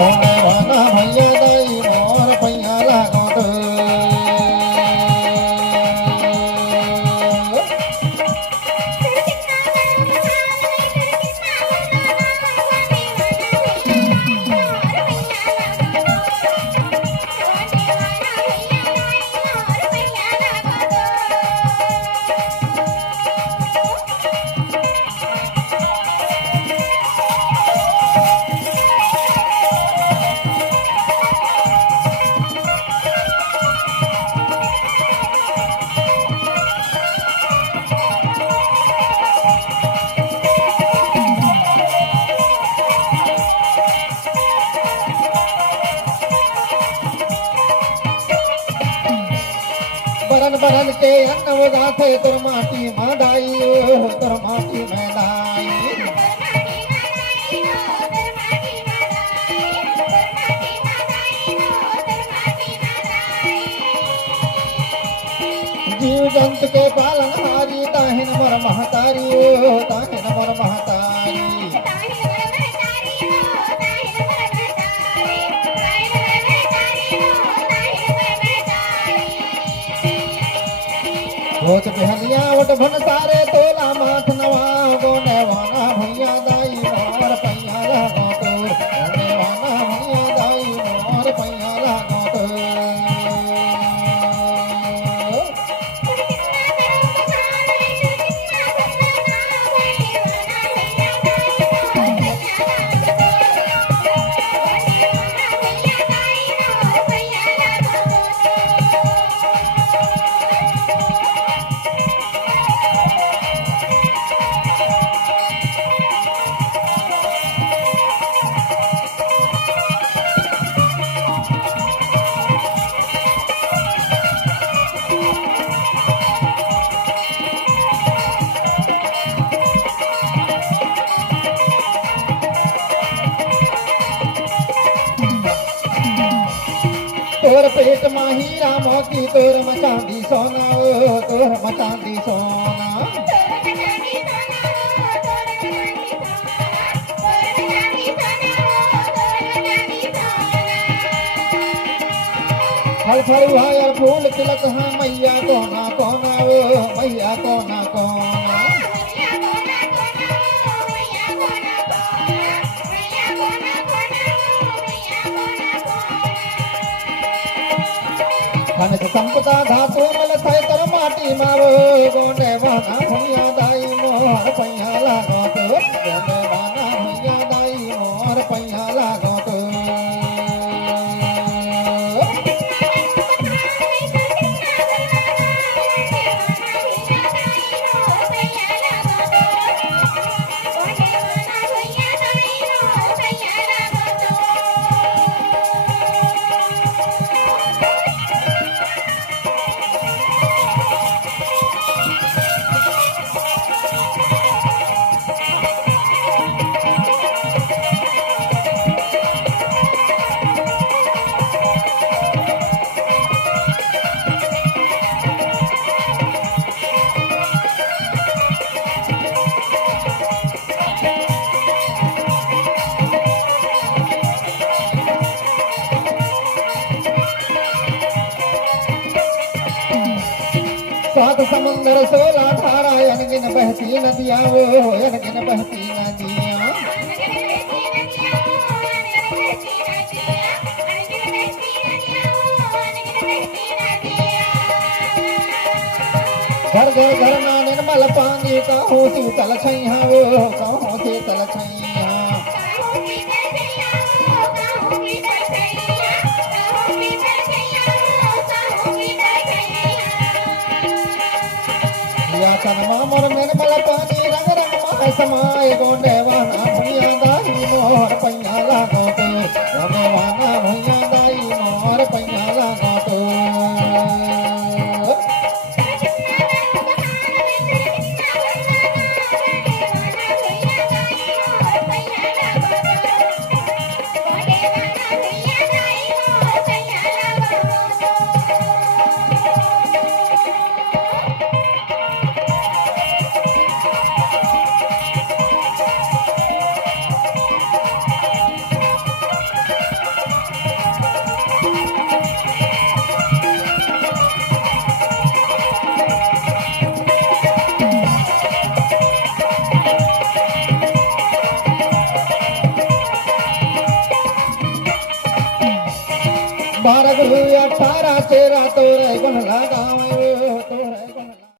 गोने वाना भैया दाई मोर पैया लागो तो बरन बरन के अन्न वो गाथे तुर माटी मादाई तुर माटी मैदाई जीव जंत के पालन हारी ताहिन मोर महतारी ताहिन मोर महतारी होत बहनिया उठ भन सारे तोला माथ नवा गोने वाना भैया दाई मोर पैया लागो तो गोने वाना भैया दाई मोर पैया लागो तो तोर पेट माहीरा मोती तोर मचांदी सोना तोर मचांदी सोना फल फल भायर फूल तिलक है मैया कोना कोना मैया कोना कोना खनिज संपदा धातु मल थे तर माटी मारो गोंडे वाना भैया दाई मोर पैया लागो तो गोंडे वाना भैया दाई मोर पैया लागो तो सात समुंदर 16 धारा अनगिन बहती नदियाँ अनगिन बहती नदियाँ घर घर घर ना निर्मल पानी कहूँ शीतल छैया कहूँ शीतल छैया सनमा मोर निर्मल पानी रंग रंग माय समाय गोंडे वाना भैया दाई मोर पैया लागो तो गोंडे वाना भैया दाई मोर पैया लागो तो बारह गुरु 18 तेरा तोरे गुण लगावे